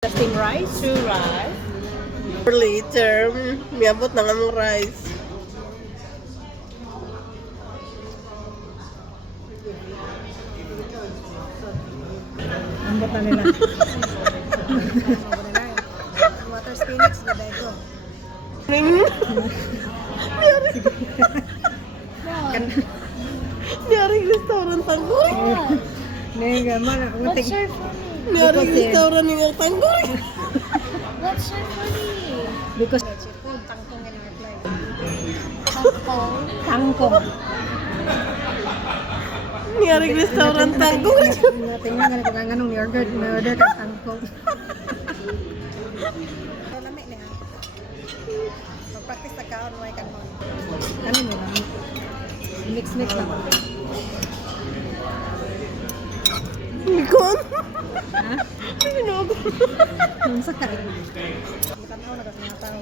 The steamed rice. 2 rice. For later, miabot na nga mong rice. Ambot na nila. Water spinach, gadego. Niyaring restaurant tangguri. Nega man ako What's tig. your funny? Niyaring restaurant ng tangguri. What's your funny? Because food tangkong in our life. Tangkong. Tangkong. Niyaring restaurant tangguri. Tingnan nga kung anong ni-order ka tangkong. Lami niya. Pag-practice na kaon mo ikan mo. Ano mo lang? Mix lang. Ikon? Ha? Sino ako? Unsa ka? Tanaw na kasi nga tao.